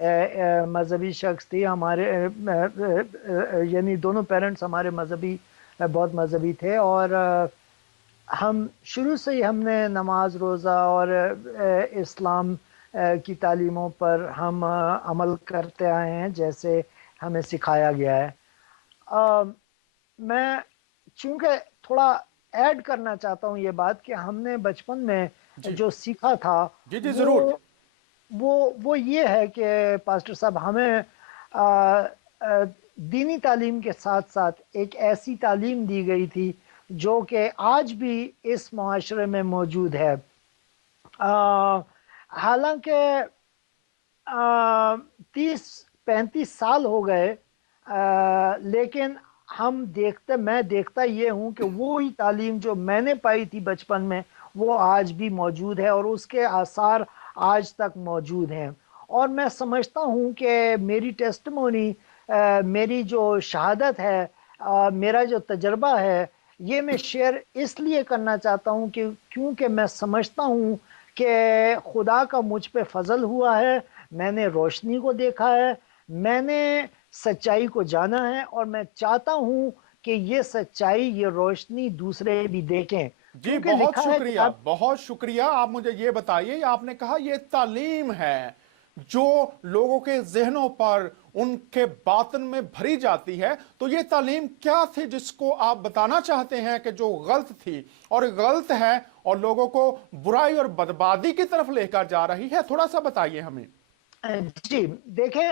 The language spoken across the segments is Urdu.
مذہبی شخص تھی ہمارے، یعنی دونوں پیرنٹس ہمارے مذہبی، بہت مذہبی تھے، اور ہم شروع سے ہی ہم نے نماز روزہ اور اسلام کی تعلیموں پر ہم عمل کرتے آئے ہیں جیسے ہمیں سکھایا گیا ہے۔ میں چونکہ تھوڑا ایڈ کرنا چاہتا ہوں یہ بات کہ ہم نے بچپن میں جی جو سیکھا تھا جی جی ضرور۔ وہ وہ یہ ہے کہ پاسٹر صاحب ہمیں دینی تعلیم کے ساتھ ساتھ ایک ایسی تعلیم دی گئی تھی جو کہ آج بھی اس معاشرے میں موجود ہے۔ حالانکہ 30-35 سال ہو گئے، لیکن میں دیکھتا یہ ہوں کہ وہی تعلیم جو میں نے پائی تھی بچپن میں وہ آج بھی موجود ہے، اور اس کے آثار آج تک موجود ہیں۔ اور میں سمجھتا ہوں کہ میری ٹیسٹمونی، میری جو شہادت ہے، میرا جو تجربہ ہے، یہ میں شیئر اس لیے کرنا چاہتا ہوں کہ کیونکہ میں سمجھتا ہوں کہ خدا کا مجھ پہ فضل ہوا ہے، میں نے روشنی کو دیکھا ہے، میں نے سچائی کو جانا ہے، اور میں چاہتا ہوں کہ یہ سچائی، یہ روشنی دوسرے بھی دیکھیں، جی کیونکہ بہت لکھا ہے شکریہ، کتاب۔ بہت شکریہ۔ آپ مجھے یہ بتائیے، آپ نے کہا یہ تعلیم ہے جو لوگوں کے ذہنوں پر، ان کے باطن میں بھری جاتی ہے، تو یہ تعلیم کیا تھی جس کو آپ بتانا چاہتے ہیں کہ جو غلط تھی اور غلط ہے اور لوگوں کو برائی اور بربادی کی طرف لے کر جا رہی ہے؟ تھوڑا سا بتائیے ہمیں۔ جی دیکھیں،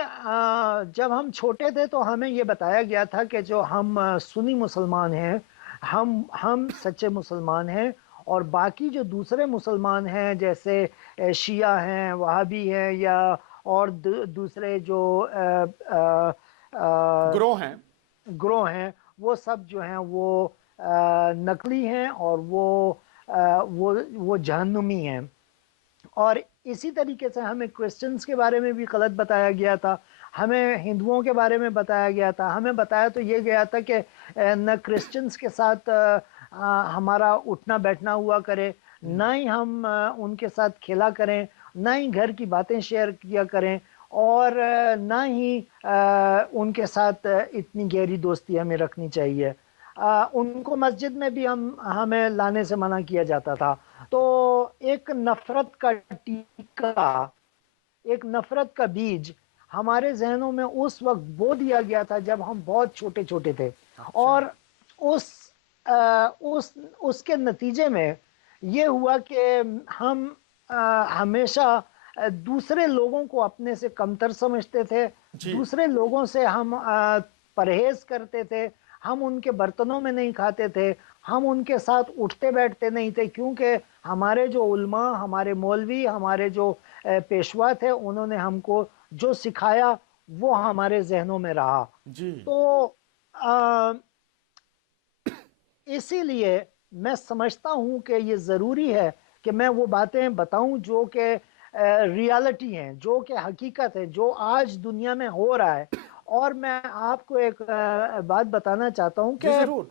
جب ہم چھوٹے تھے تو ہمیں یہ بتایا گیا تھا کہ جو ہم سنی مسلمان ہیں، ہم سچے مسلمان ہیں، اور باقی جو دوسرے مسلمان ہیں جیسے شیعہ ہیں، وہابی ہیں، یا اور دوسرے جو گروہ ہیں۔ گروہ ہیں، وہ سب جو ہیں وہ نقلی ہیں، اور وہ جہنمی ہیں۔ اور اسی طریقے سے ہمیں کرسچنز کے بارے میں بھی غلط بتایا گیا تھا، ہمیں ہندوؤں کے بارے میں بتایا گیا تھا۔ ہمیں بتایا تو یہ گیا تھا کہ نہ کرسچنز کے ساتھ ہمارا اٹھنا بیٹھنا ہوا کرے، نہ ہی ہم ان کے ساتھ کھیلا کریں، نہ ہی گھر کی باتیں شیئر کیا کریں، اور نہ ہی ان کے ساتھ اتنی گہری دوستی ہمیں رکھنی چاہیے۔ ان کو مسجد میں بھی ہمیں لانے سے منع کیا جاتا تھا۔ تو ایک نفرت کا ٹیکا، ایک نفرت کا بیج ہمارے ذہنوں میں اس وقت بو دیا گیا تھا جب ہم بہت چھوٹے چھوٹے تھے، اچھا۔ اور اس اس کے نتیجے میں یہ ہوا کہ ہم ہمیشہ دوسرے لوگوں کو اپنے سے کمتر سمجھتے تھے، جی دوسرے لوگوں سے ہم پرہیز کرتے تھے، ہم ان کے برتنوں میں نہیں کھاتے تھے، ہم ان کے ساتھ اٹھتے بیٹھتے نہیں تھے، کیونکہ ہمارے جو علماء، ہمارے مولوی، ہمارے جو پیشوا تھے، انہوں نے ہم کو جو سکھایا وہ ہمارے ذہنوں میں رہا۔ جی تو اسی لیے میں سمجھتا ہوں کہ یہ ضروری ہے کہ میں وہ باتیں بتاؤں جو کہ ریالٹی ہیں، جو کہ حقیقت ہے، جو آج دنیا میں ہو رہا ہے۔ اور میں آپ کو ایک بات بتانا چاہتا ہوں جی کہ ضرور۔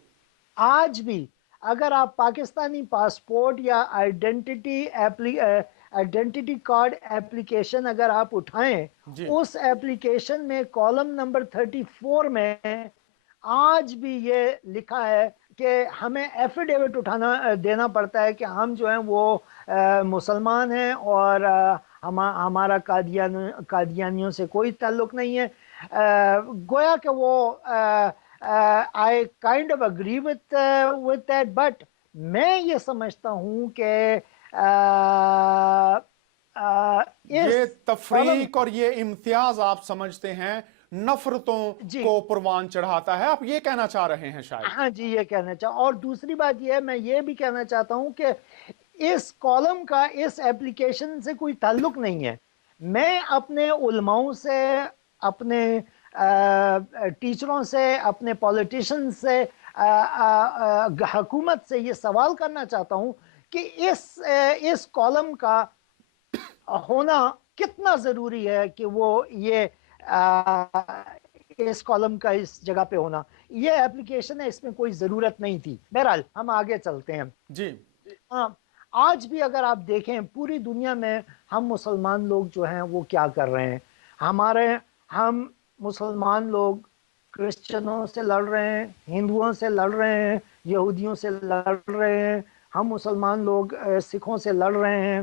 آج بھی اگر آپ پاکستانی پاسپورٹ یا آئیڈینٹی کارڈ ایپلیکیشن اگر آپ اٹھائیں، جی اس ایپلیکیشن میں کالم نمبر 34 میں آج بھی یہ لکھا ہے کہ ہمیں ایفیڈیوٹ دینا پڑتا ہے کہ ہم جو ہیں وہ مسلمان ہیں، اور ہمارا قادیانیوں سے کوئی تعلق نہیں ہے۔ گویا کہ وہ I kind of agree with that, but میں یہ سمجھتا ہوں کہ اس یہ کالم، تفریق اور یہ امتیاز آپ سمجھتے ہیں نفرتوں جی کو پروان چڑھاتا ہے، آپ یہ کہنا چاہ رہے ہیں شاید؟ ہاں جی، یہ کہنا چاہتا ہوں۔ اور دوسری بات یہ ہے، میں یہ بھی کہنا چاہتا ہوں کہ اس کالم کا اس ایپلیکیشن سے کوئی تعلق نہیں ہے۔ میں اپنے علماؤں سے، اپنے ٹیچروں سے، اپنے پولیٹیشن سے، حکومت سے یہ سوال کرنا چاہتا ہوں کہ اس کالم کا ہونا کتنا ضروری ہے، کہ وہ یہ اس کالم کا اس جگہ پہ ہونا۔ یہ ایپلیکیشن ہے، اس میں کوئی ضرورت نہیں تھی۔ بہرحال ہم آگے چلتے ہیں۔ جی ہاں، آج بھی اگر آپ دیکھیں پوری دنیا میں ہم مسلمان لوگ جو ہیں وہ کیا کر رہے ہیں۔ ہمارے ہم مسلمان لوگ کرسچنوں سے لڑ رہے ہیں، ہندوؤں سے لڑ رہے ہیں، یہودیوں سے لڑ رہے ہیں، ہم مسلمان لوگ سکھوں سے لڑ رہے ہیں،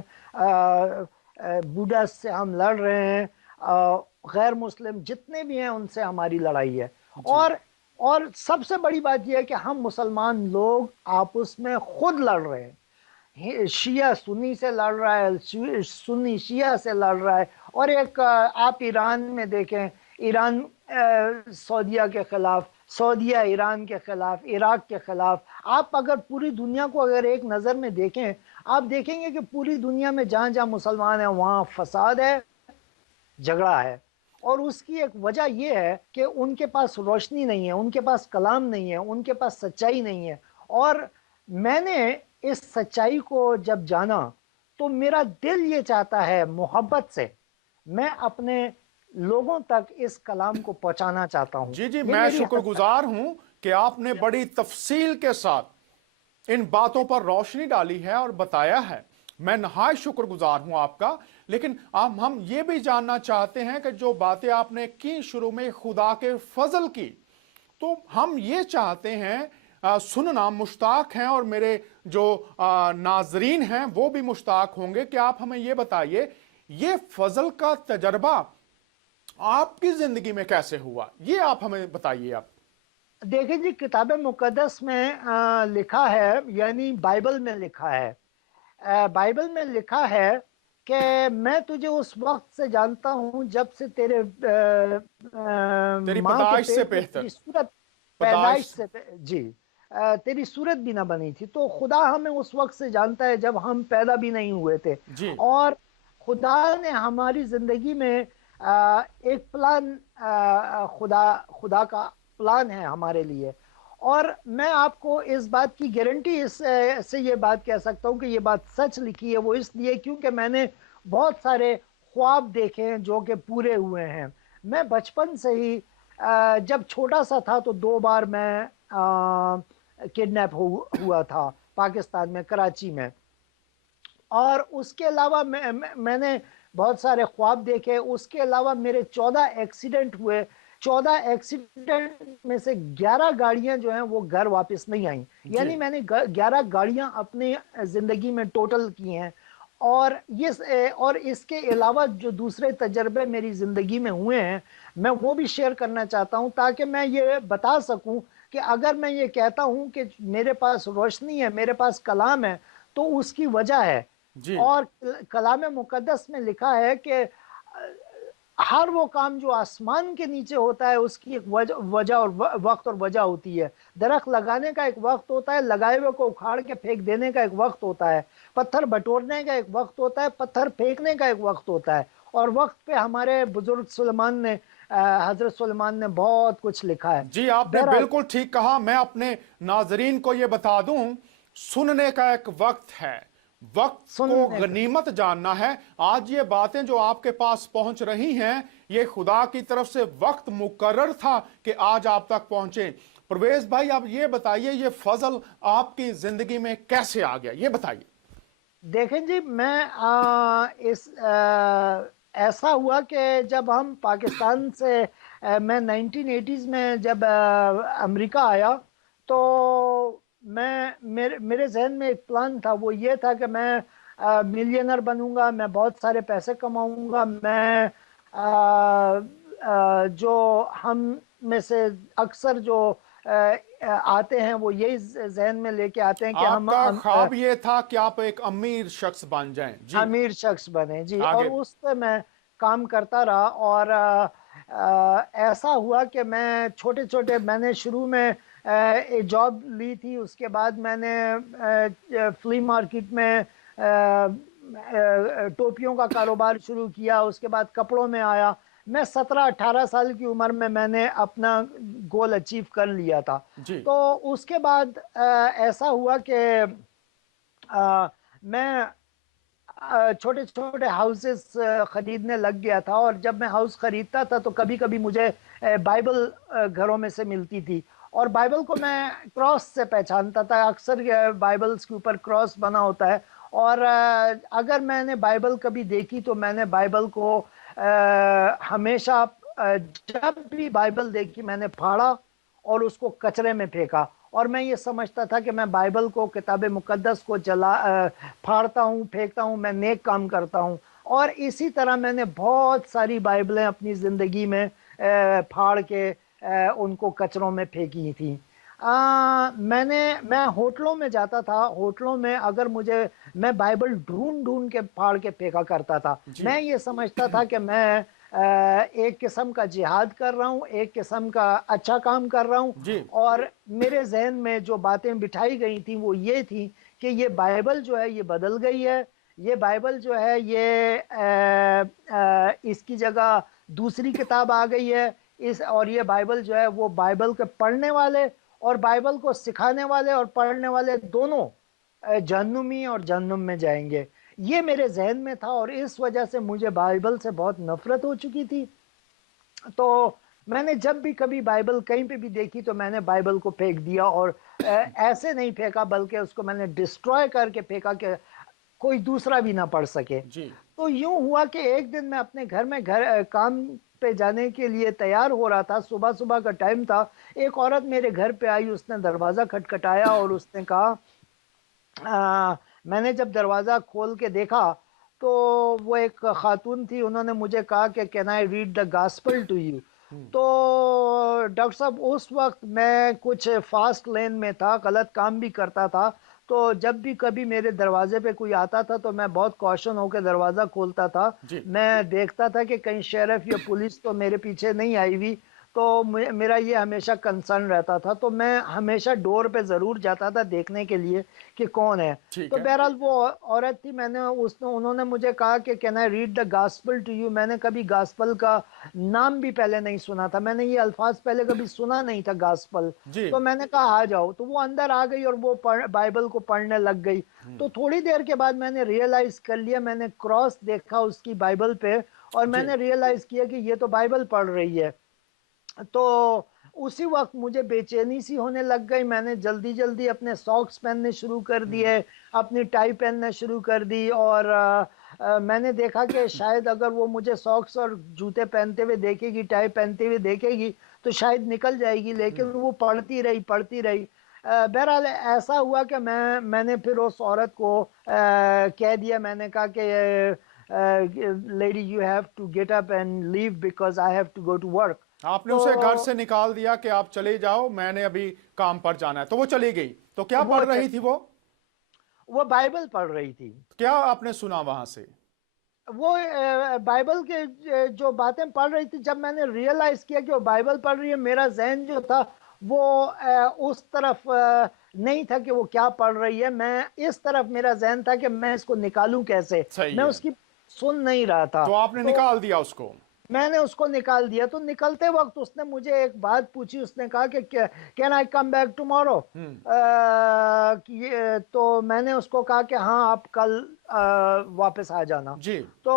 بوڈھا سے ہم لڑ رہے ہیں، غیر مسلم جتنے بھی ہیں ان سے ہماری لڑائی ہے۔ جی اور سب سے بڑی بات یہ ہے کہ ہم مسلمان لوگ آپس میں خود لڑ رہے ہیں، شیعہ سنی سے لڑ رہا ہے، سنی شیعہ سے لڑ رہا ہے، اور ایک آپ ایران میں دیکھیں، ایران سعودیہ کے خلاف، سعودیہ ایران کے خلاف، عراق کے خلاف۔ آپ اگر پوری دنیا کو اگر ایک نظر میں دیکھیں، آپ دیکھیں گے کہ پوری دنیا میں جہاں جہاں مسلمان ہیں وہاں فساد ہے، جھگڑا ہے۔ اور اس کی ایک وجہ یہ ہے کہ ان کے پاس روشنی نہیں ہے، ان کے پاس کلام نہیں ہے، ان کے پاس سچائی نہیں ہے۔ اور میں نے اس سچائی کو جب جانا تو میرا دل یہ چاہتا ہے محبت سے میں اپنے لوگوں تک اس کلام کو پہنچانا چاہتا ہوں۔ جی جی، یہ میں میری شکر گزار ہوں کہ آپ نے بڑی تفصیل کے ساتھ ان باتوں پر روشنی ڈالی ہے اور بتایا ہے۔ میں نہایت شکر گزار ہوں آپ کا۔ لیکن ہم یہ بھی جاننا چاہتے ہیں کہ جو باتیں آپ نے کی شروع میں خدا کے فضل کی، تو ہم یہ چاہتے ہیں سننا، مشتاق ہیں، اور میرے جو ناظرین ہیں وہ بھی مشتاق ہوں گے کہ آپ ہمیں یہ بتائیے یہ فضل کا تجربہ آپ کی زندگی میں کیسے ہوا، یہ آپ ہمیں بتائیے۔ آپ دیکھیں جی، کتاب مقدس میں لکھا ہے، یعنی بائبل میں لکھا ہے، بائبل میں لکھا ہے کہ میں تجھے اس وقت سے جانتا ہوں جب سے تیرے تیری ماں کے پیدائش سے پیٹ میں بہتر تیری صورت، پیدائش پیدائش سے جی تیری صورت بھی نہ بنی تھی۔ تو خدا ہمیں اس وقت سے جانتا ہے جب ہم پیدا بھی نہیں ہوئے تھے۔ جی اور خدا نے ہماری زندگی میں ایک پلان، خدا کا پلان ہے ہمارے لیے۔ اور میں آپ کو اس بات کی گارنٹی سے یہ بات کہہ سکتا ہوں کہ یہ بات سچ لکھی ہے، وہ اس لیے کیونکہ میں نے بہت سارے خواب دیکھے ہیں جو کہ پورے ہوئے ہیں۔ میں بچپن سے ہی جب چھوٹا سا تھا تو 2 بار میں کڈنیپ ہوا تھا پاکستان میں، کراچی میں۔ اور اس کے علاوہ میں نے بہت سارے خواب دیکھے۔ اس کے علاوہ میرے 14 ایکسیڈنٹ ہوئے، 14 ایکسیڈنٹ میں سے 11 گاڑیاں جو ہیں وہ گھر واپس نہیں آئیں، جی یعنی میں نے 11 گاڑیاں اپنی زندگی میں ٹوٹل کی ہیں۔ اور اس کے علاوہ جو دوسرے تجربے میری زندگی میں ہوئے ہیں میں وہ بھی شیئر کرنا چاہتا ہوں، تاکہ میں یہ بتا سکوں کہ اگر میں یہ کہتا ہوں کہ میرے پاس روشنی ہے، میرے پاس کلام ہے، تو اس کی وجہ ہے۔ جی اور کلام مقدس میں لکھا ہے کہ ہر وہ کام جو آسمان کے نیچے ہوتا ہے اس کی ایک وجہ اور وقت اور وجہ ہوتی ہے۔ درخت لگانے کا ایک وقت ہوتا ہے، لگائے ہوئے کو اکھاڑ کے پھینک دینے کا ایک وقت ہوتا ہے، پتھر بٹورنے کا ایک وقت ہوتا ہے، پتھر پھینکنے کا ایک وقت ہوتا ہے۔ اور وقت پہ ہمارے بزرگ سلیمان نے، حضرت سلیمان نے بہت کچھ لکھا ہے۔ جی، آپ نے بہرحال بالکل ٹھیک کہا۔ میں اپنے ناظرین کو یہ بتا دوں، سننے کا ایک وقت ہے، وقت کو سننے کا، غنیمت جاننا ہے۔ آج یہ باتیں جو آپ کے پاس پہنچ رہی ہیں، یہ خدا کی طرف سے وقت مقرر تھا کہ آج آپ تک پہنچے۔ پرویز بھائی، آپ یہ بتائیے یہ فضل آپ کی زندگی میں کیسے آ گیا، یہ بتائیے۔ دیکھیں جی، میں ایسا ہوا کہ جب ہم پاکستان سے، میں 1980s میں جب امریکہ آیا تو میرے ذہن میں ایک پلان تھا، وہ یہ تھا کہ میں ملینر بنوں گا، میں بہت سارے پیسے کماؤں گا، میں جو ہم میں سے اکثر جو آتے ہیں وہ یہی ذہن میں لے کے آتے ہیں کہ آپ ہم کا خواب یہ تھا کہ آپ ایک امیر شخص بن جائیں؟ جی، امیر شخص بنے جی۔ اور آگے۔ اس پہ میں کام کرتا رہا، اور ایسا ہوا کہ میں چھوٹے چھوٹے، میں نے شروع میں ایک جاب لی تھی، اس کے بعد میں نے فلی مارکیٹ میں ٹوپیوں کا کاروبار شروع کیا، اس کے بعد کپڑوں میں آیا۔ میں 17-18 سال کی عمر میں نے اپنا گول اچیو کر لیا تھا۔ جی تو اس کے بعد ایسا ہوا کہ میں چھوٹے چھوٹے ہاؤسز خریدنے لگ گیا تھا، اور جب میں ہاؤس خریدتا تھا تو کبھی کبھی مجھے بائبل گھروں میں سے ملتی تھی، اور بائبل کو میں کراس سے پہچانتا تھا۔ اکثر بائبلز کے اوپر کراس بنا ہوتا ہے، اور اگر میں نے بائبل کبھی دیکھی تو میں نے بائبل کو ہمیشہ جب بھی بائبل دیکھی میں نے پھاڑا اور اس کو کچرے میں پھینکا، اور میں یہ سمجھتا تھا کہ میں بائبل کو، کتاب مقدس کو پھاڑتا ہوں، پھینکتا ہوں، میں نیک کام کرتا ہوں. اور اسی طرح میں نے بہت ساری بائبلیں اپنی زندگی میں پھاڑ کے ان کو کچروں میں پھینکی تھیں. میں ہوٹلوں میں جاتا تھا، ہوٹلوں میں اگر میں بائبل ڈھونڈ ڈھونڈ کے پھاڑ کے پھینکا کرتا تھا. جی میں یہ سمجھتا تھا کہ میں ایک قسم کا جہاد کر رہا ہوں، ایک قسم کا اچھا کام کر رہا ہوں. جی اور میرے ذہن میں جو باتیں بٹھائی گئی تھیں وہ یہ تھی کہ یہ بائبل جو ہے یہ بدل گئی ہے، یہ بائبل جو ہے یہ اس کی جگہ دوسری کتاب آ گئی ہے. اور یہ بائبل جو ہے وہ بائبل کے پڑھنے والے اور بائبل کو سکھانے والے اور پڑھنے والے دونوں جہنمی اور جہنم میں جائیں گے. یہ میرے ذہن میں تھا، اور اس وجہ سے مجھے بائبل سے بہت نفرت ہو چکی تھی. تو میں نے جب بھی کبھی بائبل کہیں پہ بھی دیکھی تو میں نے بائبل کو پھینک دیا، اور ایسے نہیں پھینکا بلکہ اس کو میں نے ڈسٹروائے کر کے پھینکا کہ کوئی دوسرا بھی نہ پڑھ سکے. جی تو یوں ہوا کہ ایک دن میں اپنے گھر میں کام پہ جانے کے لیے تیار ہو رہا تھا، صبح صبح کا ٹائم تھا. ایک عورت میرے گھر پہ آئی، اس نے دروازہ کھٹکھٹایا اور اس نے کہا میں نے جب دروازہ کھول کے دیکھا تو وہ ایک خاتون تھی. انہوں نے مجھے کہا کہ can I read the gospel to you. تو ڈاکٹر صاحب اس وقت میں کچھ فاسٹ لین میں تھا، غلط کام بھی کرتا تھا. تو جب بھی کبھی میرے دروازے پہ کوئی آتا تھا تو میں بہت کوشن ہو کے دروازہ کھولتا تھا. جی میں دیکھتا تھا کہ کہیں شیرف یا پولیس تو میرے پیچھے نہیں آئی ہوئی. تو میرا یہ ہمیشہ کنسرن رہتا تھا. تو میں ہمیشہ ڈور پہ ضرور جاتا تھا دیکھنے کے لیے کہ کون ہے. ٹھیک تو ہے بہرحال وہ عورت تھی، انہوں نے مجھے کہا کہ can I read the gospel to you. میں نے کبھی گاسپل کا نام بھی پہلے نہیں سنا تھا، میں نے یہ الفاظ پہلے کبھی سنا نہیں تھا گاسپل. جی تو میں نے کہا آ جاؤ. تو وہ اندر آ گئی اور وہ بائبل کو پڑھنے لگ گئی. تو تھوڑی دیر کے بعد میں نے ریئلائز کر لیا، میں نے کراس دیکھا اس کی بائبل پہ اور میں جی نے ریئلائز کیا کہ یہ تو بائبل پڑھ رہی ہے. تو اسی وقت مجھے بے چینی سی ہونے لگ گئی. میں نے جلدی جلدی اپنے ساکس پہننے شروع کر دیے، اپنی ٹائی پہننا شروع کر دی. اور میں نے دیکھا کہ شاید اگر وہ مجھے ساکس اور جوتے پہنتے ہوئے دیکھے گی، ٹائی پہنتے ہوئے دیکھے گی تو شاید نکل جائے گی. لیکن وہ پڑھتی رہی پڑھتی رہی. بہرحال ایسا ہوا کہ میں نے پھر اس عورت کو کہہ دیا. میں نے کہا کہ lady you have to get up and leave because I have to go to work. آپ نے تو اسے گھر سے نکال دیا کہ آپ چلے جاؤ، میں نے ابھی کام پر جانا ہے، تو وہ چلی گئی. تو کیا وہ پڑھ رہی تھی وہ بائبل پڑھ رہی تھی. کیا آپ نے سنا وہاں سے؟ وہ بائبل کے جو باتیں پڑھ رہی تھی، جب میں نے ریئلائز کیا کہ وہ بائبل پڑھ رہی ہے، میرا ذہن جو تھا وہ اس طرف نہیں تھا کہ وہ کیا پڑھ رہی ہے. میں اس طرف میرا ذہن تھا کہ میں اس کو نکالوں کیسے. میں صحیح ہے. اس کی سن نہیں رہا تھا. تو آپ نے تو نکال دیا اس کو؟ میں نے اس کو نکال دیا. تو نکلتے وقت اس نے مجھے ایک بات پوچھی. اس نے کہا کہ can I come back tomorrow. تو میں نے اس کو کہا کہ ہاں آپ کل واپس آ جانا. جی تو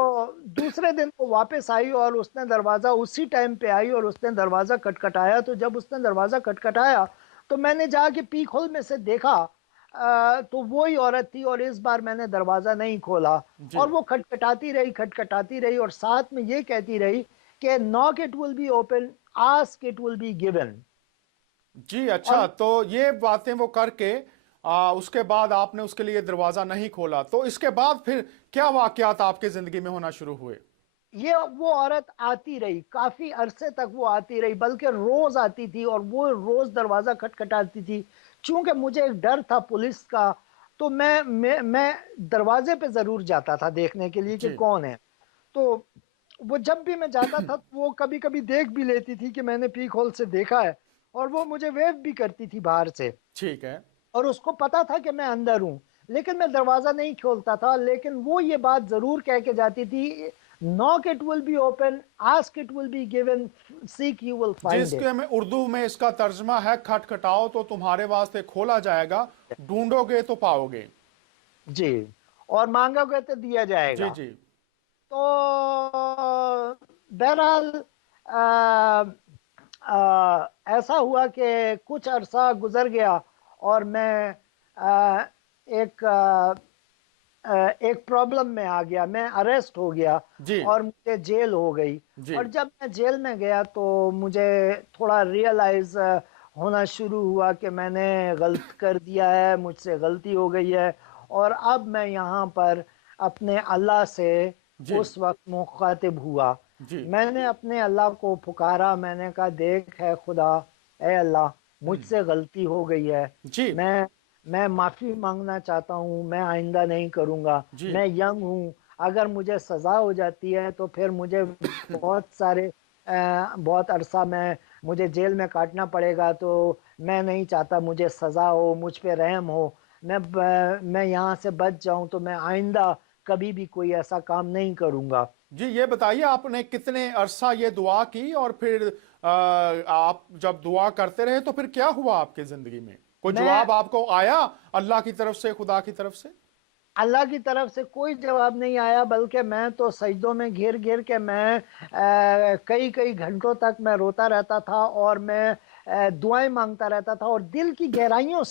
دوسرے دن وہ واپس آئی اور اس نے دروازہ اسی ٹائم پہ آئی اور اس نے دروازہ کھٹکھٹایا. تو جب اس نے دروازہ کھٹکھٹایا تو میں نے جا کے پیک ہول میں سے دیکھا تو وہی عورت تھی. اور اس بار میں نے دروازہ نہیں کھولا جی اور وہ کھٹکھٹاتی رہی کھٹکھٹاتی رہی اور ساتھ میں یہ کہتی رہی کہ knock it will be open, ask it will be given. جی. اور اچھا، تو یہ باتیں وہ کر کے اس کے بعد آپ نے اس کے لیے دروازہ نہیں کھولا. تو اس کے بعد پھر کیا واقعات آپ کے زندگی میں ہونا شروع ہوئے؟ وہ عورت آتی رہی، کافی عرصے تک وہ آتی رہی، بلکہ روز آتی تھی اور وہ روز دروازہ کھٹکھٹاتی تھی. چونکہ مجھے ایک ڈر تھا پولیس کا تو میں دروازے پہ ضرور جاتا تھا دیکھنے کے لیے کہ جی کون ہے. تو وہ جب بھی میں جاتا تھا وہ کبھی کبھی دیکھ بھی لیتی تھی کہ میں نے پیک ہول سے دیکھا ہے اور وہ مجھے ویو بھی کرتی تھی باہر سے. ٹھیک ہے. اور اس کو پتا تھا کہ میں اندر ہوں لیکن میں دروازہ نہیں کھولتا تھا. لیکن وہ یہ بات ضرور کہہ کے جاتی تھی knock it will be open, ask it will be given, seek you will جس find it. کے میں اردو میں اس کا ترجمہ ہے کھٹکھٹاؤ تو تمہارے واسطے کھولا جائے گا، ڈھونڈو گے تو پاؤ گے. جی، اور مانگا گے تو دیا جائے جی گا. جی تو بہرحال ایسا ہوا کہ کچھ عرصہ گزر گیا اور میں ایک ایک پرابلم میں آ گیا، میں اریسٹ ہو گیا جی اور مجھے جیل ہو گئی. جی اور جب میں جیل میں گیا تو مجھے تھوڑا ریئلائز ہونا شروع ہوا کہ میں نے غلط کر دیا ہے، مجھ سے غلطی ہو گئی ہے. اور اب میں یہاں پر اپنے اللہ سے جی اس وقت مخاطب ہوا. جی میں نے اپنے اللہ کو پکارا، میں نے کہا دیکھ ہے خدا، اے اللہ مجھ سے غلطی ہو گئی ہے، جی میں معافی مانگنا چاہتا ہوں، میں آئندہ نہیں کروں گا. جی میں ینگ ہوں، اگر مجھے سزا ہو جاتی ہے تو پھر مجھے بہت سارے بہت عرصہ مجھے جیل میں کاٹنا پڑے گا. تو میں نہیں چاہتا مجھے سزا ہو، مجھ پہ رحم ہو، میں یہاں سے بچ جاؤں تو میں آئندہ کبھی بھی کوئی ایسا کام نہیں کروں گا. جی یہ بتائیے آپ نے کتنے عرصہ یہ دعا کی، اور پھر آپ جب دعا کرتے رہے تو پھر کیا ہوا آپ کی زندگی میں؟ کوئی میں جواب آپ کو آیا اللہ کی طرف سے، خدا کی طرف سے؟ اللہ کی طرف سے کوئی جواب نہیں آیا، بلکہ میں تو سجدوں میں گھر گھر کے میں کئی کئی گھنٹوں تک میں روتا رہتا تھا اور میں دعائیں مانگتا رہتا تھا. اور دل کی گہرائیوں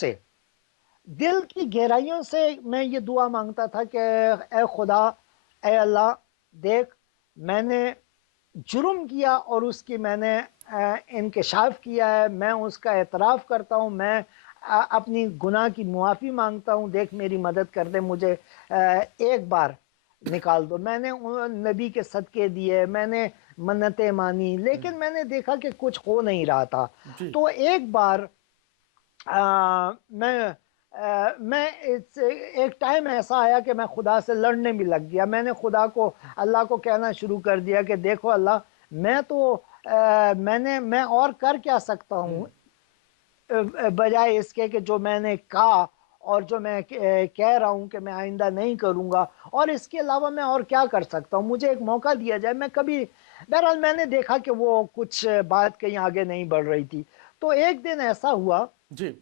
سے میں یہ دعا مانگتا تھا کہ اے خدا، اے اللہ دیکھ، میں نے جرم کیا اور اس کی میں نے انکشاف کیا ہے، میں اس کا اعتراف کرتا ہوں، میں اپنی گناہ کی معافی مانگتا ہوں. دیکھ میری مدد کر دے، مجھے ایک بار نکال دو. میں نے نبی کے صدقے دیے، میں نے منتیں مانی، لیکن میں نے دیکھا کہ کچھ ہو نہیں رہا تھا. جی تو ایک بار میں ایک ٹائم ایسا آیا کہ میں خدا سے لڑنے بھی لگ گیا. میں نے خدا کو، اللہ کو کہنا شروع کر دیا کہ دیکھو اللہ، میں اور کر کیا سکتا ہوں بجائے اس کے کہ جو میں نے کہا اور جو میں کہہ رہا ہوں کہ میں آئندہ نہیں کروں گا. اور اس کے علاوہ میں اور کیا کر سکتا ہوں؟ مجھے ایک موقع دیا جائے. میں کبھی، بہرحال میں نے دیکھا کہ وہ کچھ بات کہیں آگے نہیں بڑھ رہی تھی. تو ایک دن ایسا ہوا، جی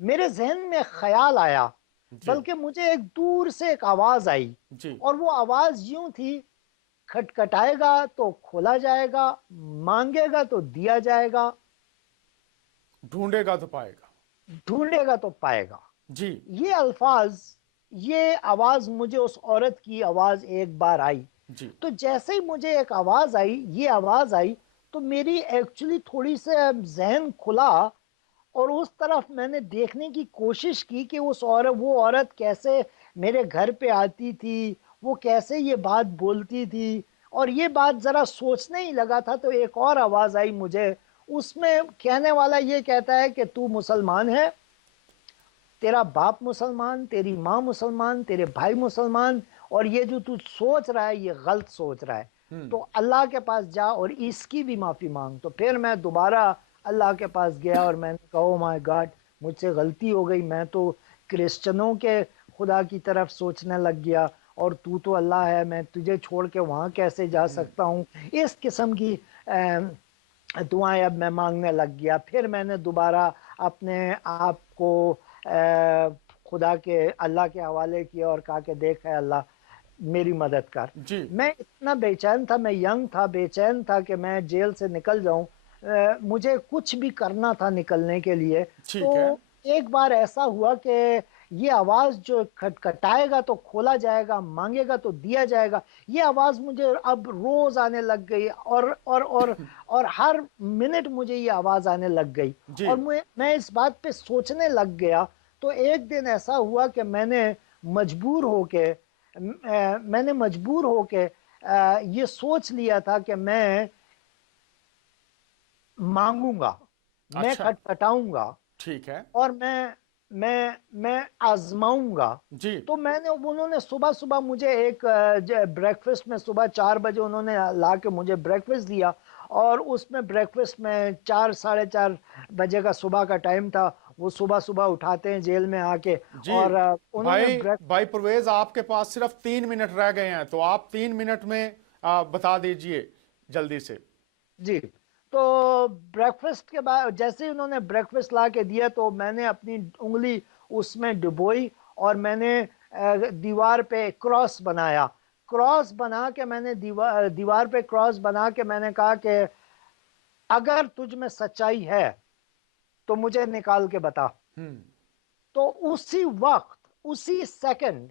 میرے ذہن میں خیال آیا، جی بلکہ مجھے ایک دور سے ایک آواز آئی. جی اور وہ آواز یوں تھی: کھٹکھٹائے گا تو کھولا جائے گا، مانگے گا تو دیا جائے گا، ڈھونڈے گا تو پائے گا. ڈھونڈے گا تو پائے گا. جی یہ الفاظ، یہ آواز مجھے اس عورت کی آواز ایک بار آئی. جی تو جیسے ہی مجھے ایک آواز آئی، یہ آواز آئی، تو میری ایکچولی تھوڑی سے ذہن کھلا اور اس طرف میں نے دیکھنے کی کوشش کی کہ وہ عورت کیسے میرے گھر پہ آتی تھی، وہ کیسے یہ بات بولتی تھی. اور یہ بات ذرا سوچنے ہی لگا تھا تو ایک اور آواز آئی مجھے. اس میں کہنے والا یہ کہتا ہے کہ تو مسلمان ہے، تیرا باپ مسلمان، تیری ماں مسلمان، تیرے بھائی مسلمان، اور یہ جو تو سوچ رہا ہے یہ غلط سوچ رہا ہے. تو اللہ کے پاس جا اور اس کی بھی معافی مانگ. تو پھر میں دوبارہ اللہ کے پاس گیا اور میں نے کہا او مائی گاڈ، مجھ سے غلطی ہو گئی، میں تو کرسچنوں کے خدا کی طرف سوچنے لگ گیا، اور تو اللہ ہے، میں تجھے چھوڑ کے وہاں کیسے جا سکتا ہوں. اس قسم کی دعائیں اب میں مانگنے لگ گیا. پھر میں نے دوبارہ اپنے آپ کو خدا کے، اللہ کے حوالے کیا اور کہا کہ دیکھ ہے اللہ، میری مدد کر. جی میں اتنا بے چین تھا، میں ینگ تھا، بے چین تھا کہ میں جیل سے نکل جاؤں، مجھے کچھ بھی کرنا تھا نکلنے کے لیے. تو ٹھیک ہے. ایک بار ایسا ہوا کہ یہ آواز جو کھٹکھٹائے گا تو کھولا جائے گا، مانگے گا تو دیا جائے گا، یہ آواز مجھے اب روز آنے لگ گئی، اور ہر منٹ مجھے یہ آواز آنے لگ گئی. جی اور میں اس بات پہ سوچنے لگ گیا. تو ایک دن ایسا ہوا کہ میں نے مجبور ہو کے یہ سوچ لیا تھا کہ میں مانگوں گا، میں اچھا کھٹکھٹاؤں گا، ٹھیک ہے. اور میں آزماؤں گا. جی تو انہوں نے صبح صبح مجھے ایک بریکفسٹ میں، صبح 4 بجے انہوں نے لا کے مجھے بریکفسٹ دیا. اور اس میں بریکفسٹ میں 4 ساڑھے 4 بجے کا صبح کا ٹائم تھا. وہ صبح صبح اٹھاتے ہیں جیل میں آ کے، جی اور انہوں نے بھائی پرویز، آپ کے پاس صرف 3 منٹ رہ گئے ہیں، تو آپ 3 منٹ میں بتا دیجئے جلدی سے. جی. تو بریکفسٹ کے بعد جیسے ہی انہوں نے بریکفسٹ لا کے دیا تو میں نے اپنی انگلی اس میں ڈبوئی اور میں نے دیوار پہ کراس بنایا. کراس بنا کے میں نے دیوار پہ کراس بنا کے میں نے کہا کہ اگر تجھ میں سچائی ہے تو مجھے نکال کے بتا. تو اسی وقت، اسی سیکنڈ